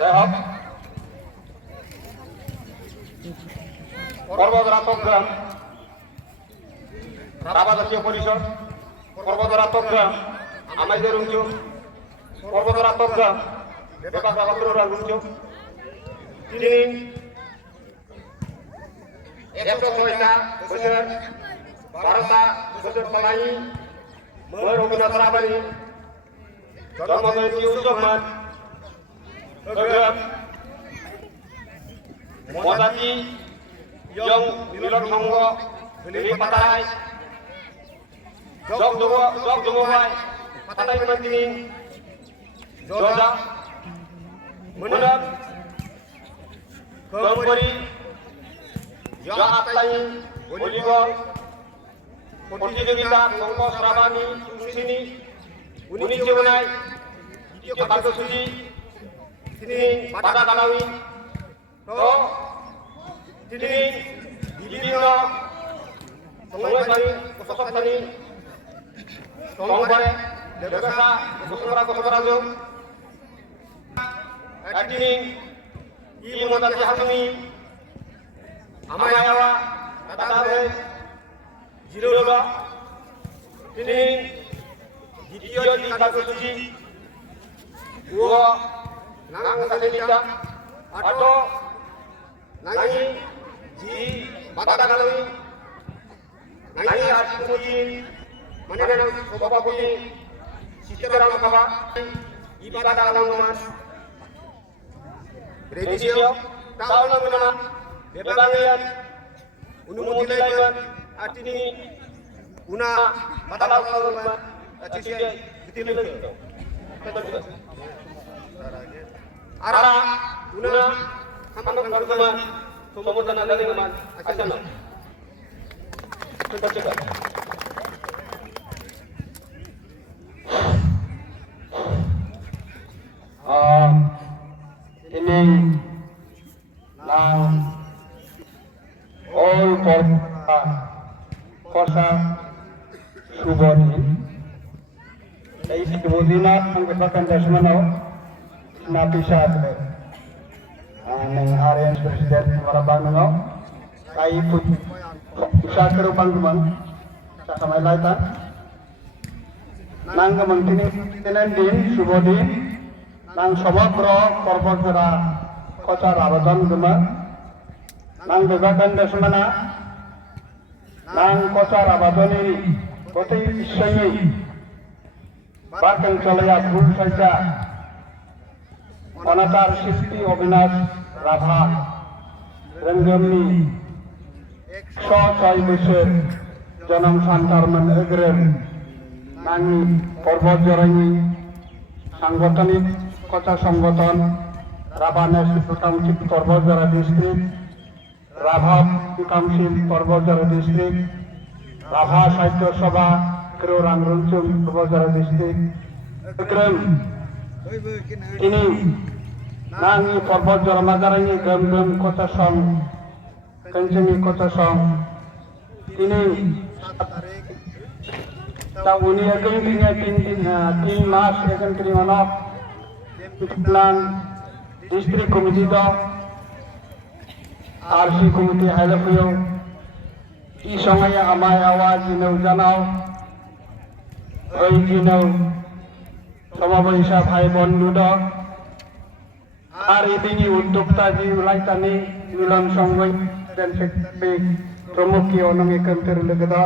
যাই হোক, পর্বতরা প্রোগ্রাম রাভা জাতীয় পরিষদ পর্বতরা প্রোগ্রাম আমাদের উঞ্চু পর্বতরা প্রোগ্রাম বেপা সাগররা উঞ্চু তিনি 106টা বছর 12টা বছর পালাই ময় রবীন্দ্রনাথ রাবানি জন্মজয়ন্তী উৎসবমান program Modati Young Milon Hongo Lili Patai Jog Jumawai Patai Mantini Joja Munab Kompori Yoga Atai Volleyball Pertandingan Kongkos Rabani Sini Uni Jemunai Jepang Suci Sini pada kalawi to sini didino tongoi bari kosok tani tong bare debasa kosora jo atini I modati hasumi amayawa tatabe jiroga sini didio di kakusuji wo nang kaselita atau nangi ji bata kalawi nangi asmuji manena sobabuti sitaram kaba ibada kalaman redisio tauna menana bebangian unumuti laiban artini una bata kalaman atisi bitilun Ara una hampang karuman sumutan dari naman asana cepat ini lang all kosa suboni dari sebudina angkatan dasmano napisat ang Arian President Marabano kay put sa kerupang duman sa samay laitan nang kamangtinan din subodin nang সমগ্র পর্বতরা কচার আবেদন দুমা nang bebakan dasmana nang কচার আবেদনি গতই বিশ্বই বাকং চলয়া ভুল সাজা অনাচার শিল্পী অবিনাশ রাভা রঙ্গমনি 106 বছর জনম সান্তারমান এগ্রেম নাঙ্গি পর্বত জরাইনি সাংগঠনিক কথা সংগঠন Rabha national council Parbatjhora district Rabha council Parbatjhora district Rabha Sahitya Sabha ক্রোরাং রঞ্চুম পর্বতজরা ডিস্ট্রিক্ট এগ্রেম ini nangi parbot jora majarani gam kota song kenceni kota song ini tahun ini akan punya tin mas akan terima nak plan distrik komiti do RC komiti halafuyo isongaya amay awal jinau janau oi jinau সমাবেশা ভাই বন্ধুদ আর এদিনই উদ্যোক্তা জি উলাইতানি মিলন সংঘই dan sekbe promoki onong ikanter legeda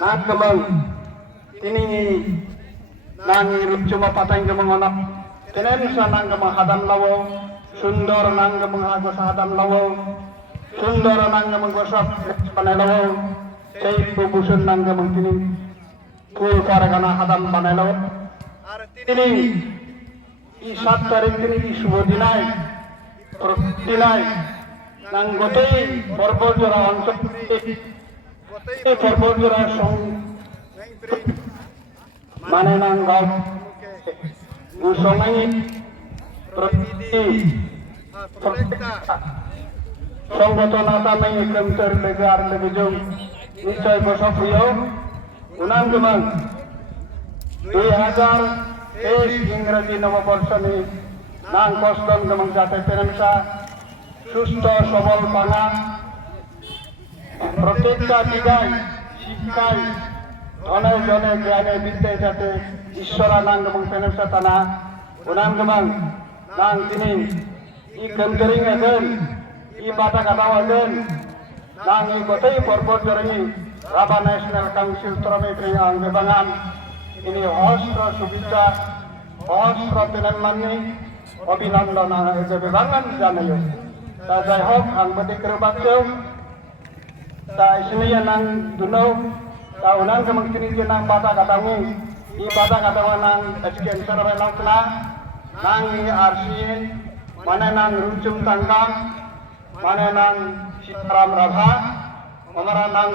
nak kemang ini nangi cuma patang kemang onak tenen sanang kemang hadam lawo sundor nang kemang agos hadam lawo sundor nang kemang gosap panai lawo cai bubusun nang kemang tini pul karagana hadam panai lawo তিনি এই 7 তারিখ তিনি শুভ দিনায় প্রতিদিনায় নাং গতই পর্বতজরা অঞ্চল গতই পর্বতজরা মানে নাং গাঁও সময় প্রতিদিন সংগঠন আতামাই কমতর লেগে আর লেগে যোগ নিশ্চয় বসা হইও উনাং গমন 2000 ইংরেজি নববর্ষনী নাং কষ্টন গমন যাতে পেরেমসা সুস্থ সবল বাঙা প্রত্যেকটা দিগায় শিক্ষায় ধনে জনে জ্ঞানে বিদ্যায় যাতে ঈশ্বরা নাং গমন পেরেমসা তানা উনাং গমন নাং তিনি ই কনকরিং আগন ই বাটা গাদাও আগন নাং ই গতই পর্বত জরঙি রাবা ন্যাশনাল কাউন্সিল তরফে আং বেবাঙান ini hostra subita hostra penanmani অভিনন্দন হিসেবে বাঙান জানাই তা যাই হোক আং বাদে কেরবাকও তা ইসমিয়া নাং দুনো তা উনাং কেমন যে নাং বাদা গাদাঙ্গি ই বাদা গাদাওয়া নাং আজকেন সারাবে লাউকনা নাং ই আরসিন মানে নাং রুচুম তাঙ্গাম মানে নাং সীতারাম রাভা আমরা নাং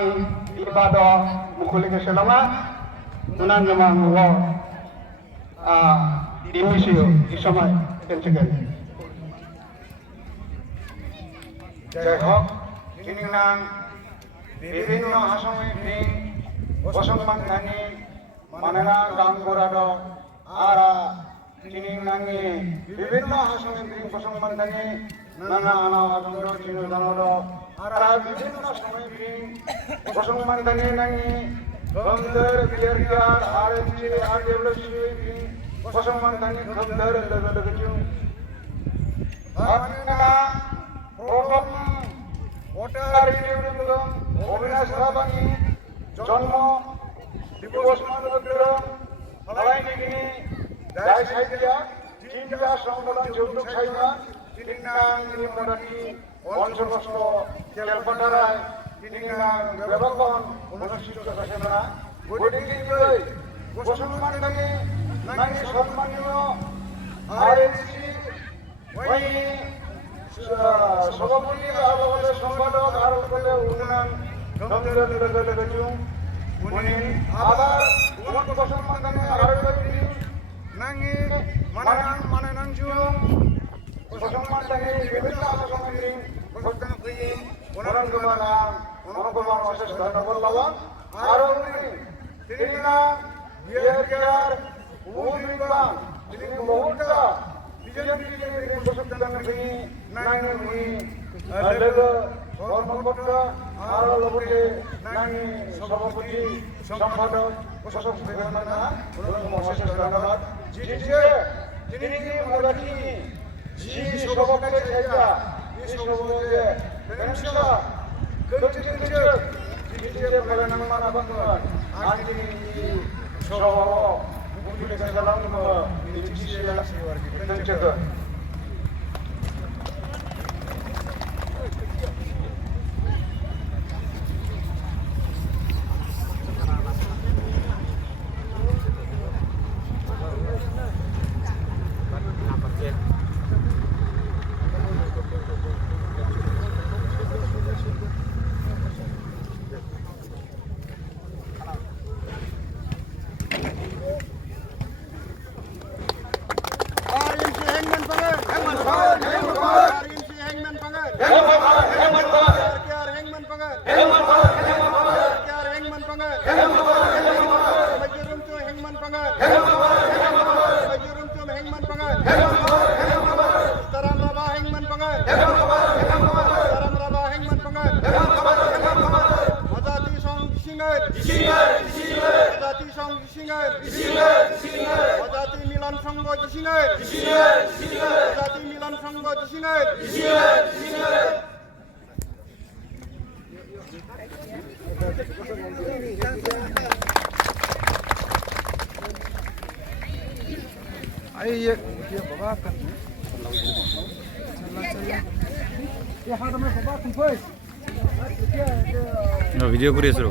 ইবাদ মুখলিকে সেলমা উনাং গমাং ও ডিমিসিও এই সময় কেনছেন যাই হোক তিনি নাং বিভিন্ন আসামে ফিং বসমান নানি মানেনা গান গোরাড আর তিনি নাঙি বিভিন্ন আসামে ফিং বসমান নানি নানা আনা আদন্দ চিনো জানদ আর বিভিন্ন সময় ফিং বসমান নানি নাঙি গমদর বিয়ার আরএমসি আরডব্লিউসি ফিং বসমান নানি গমদর লগলগজু আনা প্রথম ভোটার ইউনিয়ন অবিনাশ রাবানি জন্ম দিবস মানবগ্রহণ ফলাইনি দায় সাইদিয়া তিনটা সংগঠন যৌতুক সাইবা তিননাং মরাঠি অঞ্চলস্থ তেলপাটারায় তিননাং ব্যবকন অনুষ্ঠিত কাছেনা গটিকে জয় বসমান নাকি নাকি সম্মানীয় আরএনসি ওই সভাপতি আবহাওয়া সম্পাদক আর উন্নয়ন গমদর লগলগজু উনি আবার উন্নত বসমান নাকি আরএনসি নাঙ্গি মানানাং জুং বসমান নাকি বিভিন্ন আসামে বসমান ফ্রি ওনারঙ্গমানা ওনগমান অশেষ ধন্যবাদ লাগান আর তিনি না বিয়ার উবিবান তিনি বহুটা বিজেপি বসমান নাকি নাঙ্গি লগ কর্মকর্তা আর লগতে নাঙ্গি সভাপতি সম্পাদক বসমান বেগমানা ওনগমান অশেষ ধন্যবাদ জিজে তিনি মরাঠি জি সভাপতি ছাইতা এই সভাপতি পেনশন কর্তৃক জিজে প্রধান মানা বন্ধন আজ তিনি সভা মুখে চালাম জিজে পেনশন জাতি মিলন সংঘ জাতি মিলন সংঘ ये बाबा का ये हाथ में बाबा तुम कोई ভিডিও করে আছো